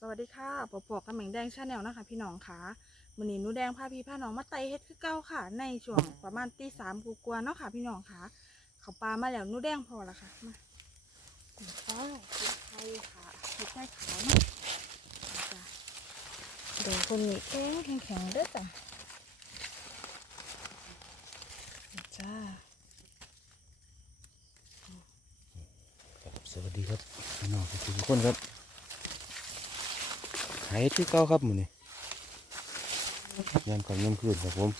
สวัสดีค่ะปอปอกกับแหม่งแดงชาแนลนะคะ พี่น้องค่ะมือนี้นูแดงพาพี่พาน้องมาไตเฮ็ดคือเก้าค่ะ ในช่วงประมาณตีสามกว่าๆเนาะค่ะ พี่น้องค่ะ เขาปลามาแล้วนูแดงพอละค่ะ มาเห็ดฟ้าเห็ดไทยค่ะเห็ดไทยขาวเนาะจ้ะเดี๋ยวคนนี้แข็งแข็งแข็งเด้อจ้ะจ้าสวัสดีครับพี่น้องทุกคนครับ หายที่เก้าครับมือนี้ยามกลางยามคืนครับผม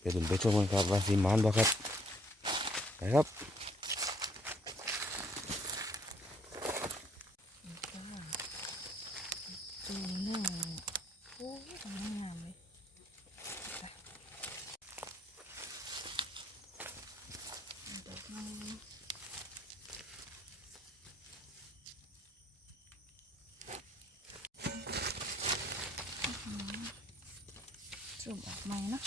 เดี๋ยวผมไปชมกันครับว่าสีมานบ่ครับไปครับ นี่จ้าจูหนึ่งโอ้ยทำงามเลยจ้ะดอกไม้ จุ่มออกมาเนาะ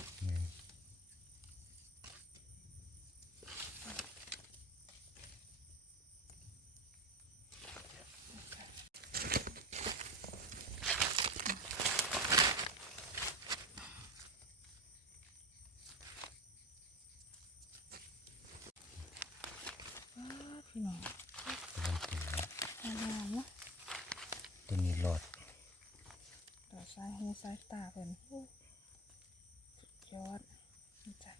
ว้าวพี่น้องงามๆเนาะ ตัวนี้หลอด ต่อสายหูสายตาเป็นโอ้สุดยอดนี่จ้ะ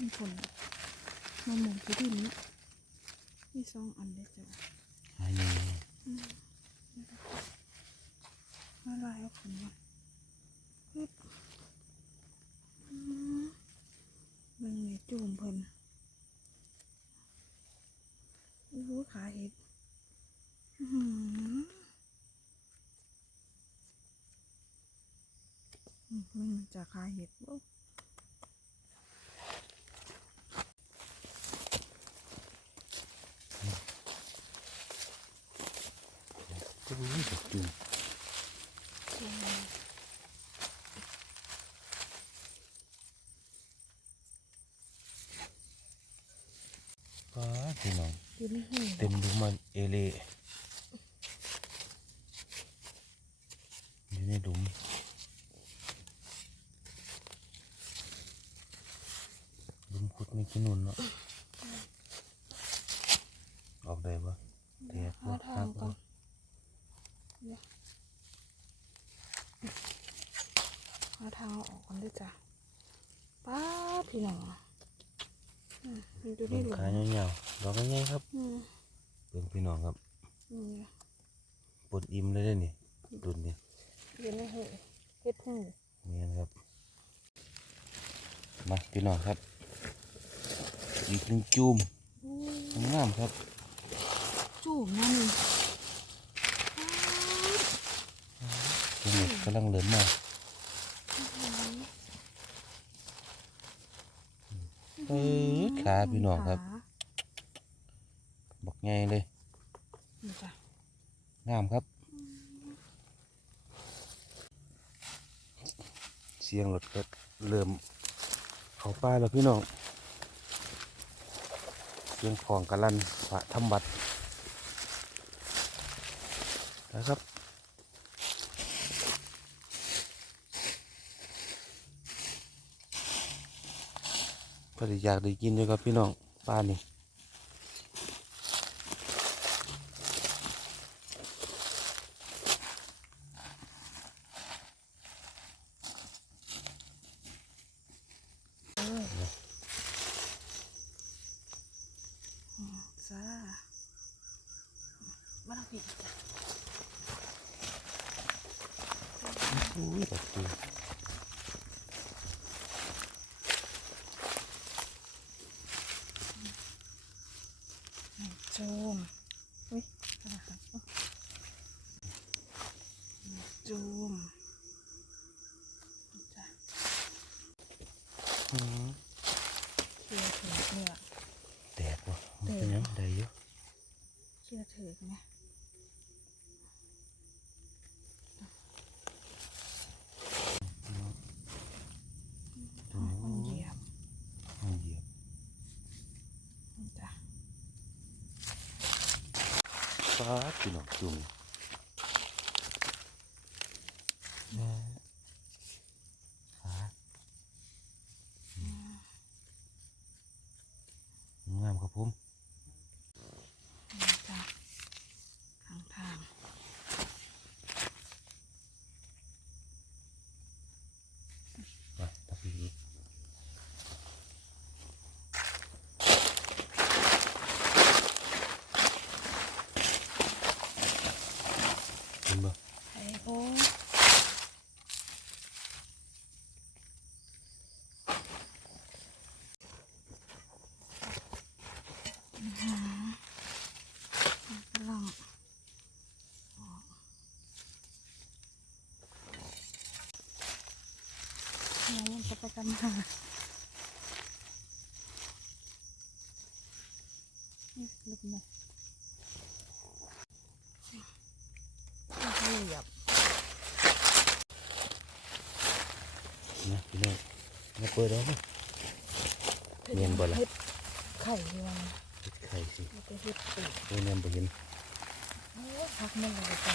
ถ้าเป็นคนมาหมุนที่ดินนี้มีสองอันเล็กจ้ะหายยังไงมาลายเอาผลมาปึ๊บอืมเบิ่งนี่จูมเพิ่นโอ้โหขาเห็ดอื้อหืออืมมันจากขาเห็ดโอ้ตัวนี้ดอกจุ่มป้าดพี่น้องอยู่ในหูเต็มดูมันเอเล่อยู่ในหลุมหลุมขุดไม่กินนุ่นเนาะออกได้ปะแตกหาบ่ทางก่อนบ่ เดี๋ยวหาทางเอาออกก่อน ด้วยจ้ะป้าดพี่น้องอืมมันอยู่ในเบิ่งหลุมขายาวๆดอกง่ายๆครับอืมเบิ่งพี่น้องครับนี่ไงปวดอิ่มเลยเด้อนี่ดุนนี่อยู่ในหูเฮ็ดหูเมียนครับ มาพี่น้องครับ อีกหนึ่งจุ่มอู้งามครับจูบนั่นนี่จุ่มกำลังเหลินมา เออขาพี่น้องครับขาบอกไงเลยนี่จ้ะงามครับ เสียงรถก็เริ่มเข้าป้ายแล้วพี่น้องเสียงของกะลันพระทำบัตรนะครับ พอดีอยากได้กินอยู่ครับพี่น้องป้านี่อืมจ้ามาทางนี้จ้ะอุ้ยดอกจู โจม อุ้ยอะไรคะจูมนี่จ้ะ อืม เชื่อถือเนี่ย แตกวะมันเป็นหยังได้อยู่ เชื่อถือไหม นี่จ้ะ ฟ้าดพี่น้องจุ่มแม่ฟ้าอืมงามครับผม นี่จ้ะข้างทาง ไปตักอีก เห็นบ่ไอ้โอ้อื้อหือกำลังออกแล้วมันจะไปกันมานี่ลึกไหมไม่ค่อยเหยียบ นะพี่น้อง มาเปิดแล้วมั้ยเนียนบ่ล่ะเฮ็ดไข่ดีว่าเฮ็ดไข่สิแล้วก็เฮ็ดปีกโอ้ยแนมบ่เห็นโอ้ยพักมันเลยจ้ะ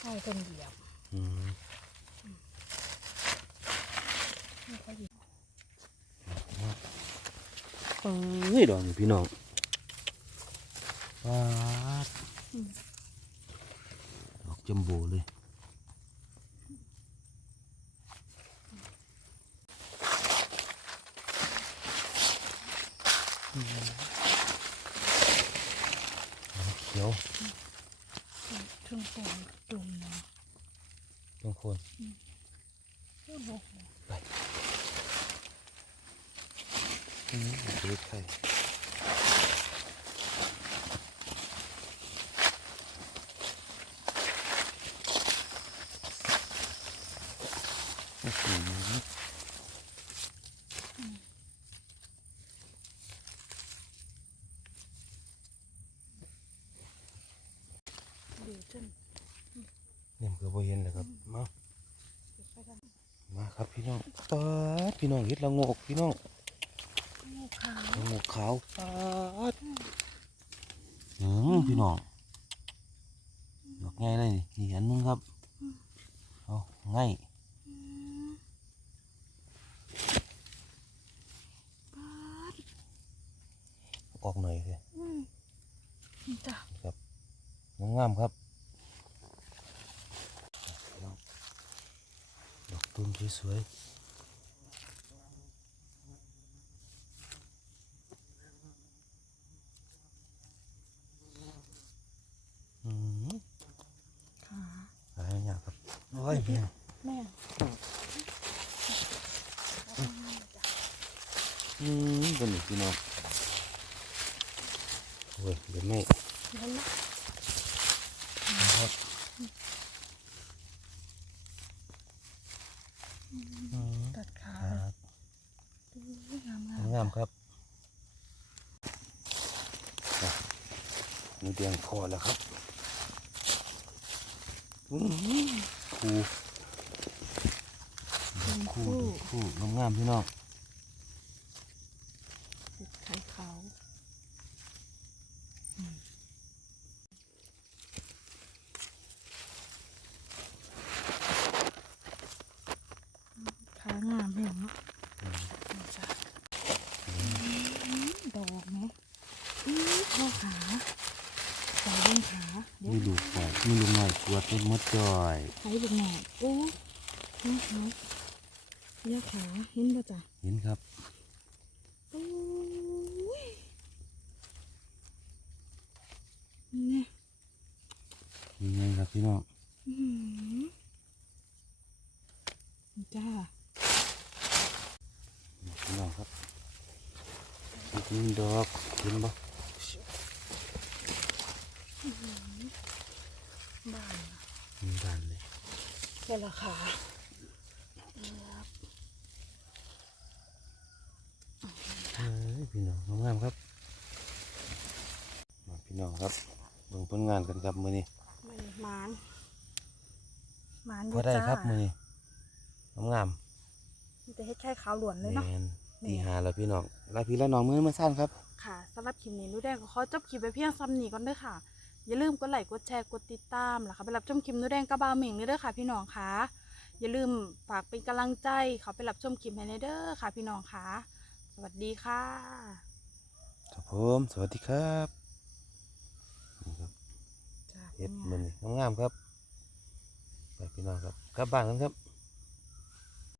ไข่เป็นเหยียบอืมไม่ค่อยเหยียบเฮ้ยดอกนี่พี่น้องว้าดดอกจัมโบ้เลย เขียวช่วงแสงจุ่มเนาะต้องคนโอ้โหอืมเฮ็ดไข่อื้อหือ ดีจน เนี่ยมันก็บ่เห็นเลยครับ มา เก็บไปกัน มาครับพี่น้องตาดพี่น้อง เห็ดละโงกพี่น้องงูขาวละโงกขาวตาดอืมพี่น้องดอกไงเลยนี่อีกอันหนึงครับเอาไงอืมปาดออกหน่อยสิอืมนี่จ้ะงามๆครับพี่น้องดอกตุ่มสวยๆอืม ขา อะไรเนี่ยครับโอ้ย พี่น้องแม่อืมเป็นอีกพี่น้องโอ้ยเดี๋ยวไม่เห็นไหมนะครับอืมตัดขาครับดูงามงามงามครับอะมีเดียงคอแล้วครับอืม คู่เป็นคู่คู่คู่งามๆพี่น้อง ติดไข่ขาวอืมขางามแห้งเนาะ นี่จ้ะดอกไหมอื้อข้อขาสายเล่นขาเดี๋ยว มีลูกใหญ่มีลูกใหญ่กว ดเป็นมดจอยใช้ลูกหน่อยโอ้นี่เขาเลี้ยขาเห็นป่ะจ๊ะเห็นครับโอ้ยนี่ยังไงครับพี่น้องอื้อหือนี่จ้าพี่น้องครับอีกหนึ่งดอกเห็นบ่บ้าน มีบานเลยแค่ละขาเฮ้ยพี่น้องงามๆครับมาพี่น้องครับเบิ่งผลงานกันครับมื้อนี้ไม่หมานหมานอพอยู่ได้จ้าครับมื้อนี้งามมีแต่เฮ็ดแค่ขาวหลวนๆเลยเนาะแม่นนี่ตีหาแล้วพี่น้องลาพี่ละน้องมื้อมาสั้นครับบค่ะสำหรับคลิปนี้หนูแดงก็ขอจบคลิปไปเพียงซ้ำนี้ก่อนเด้อค่ะ อย่าลืมกดไลค์กดแชร์กดติดตามแล้วค่ะไปรับชมคลิปหนูแดงกระบาวเหม่งเด้อค่ะ พี่น้องค่ะอย่าลืมฝากเป็นกำลังใจเขาไปรับชมคลิปให้ในเด้อค่ะ พี่น้องค่ะ สวัสดีค่ะครับผมสวัสดีครับนี่ครับเฮ็ดมันนี่งามๆครับไปพี่น้องครับกลับบ้านกันครับ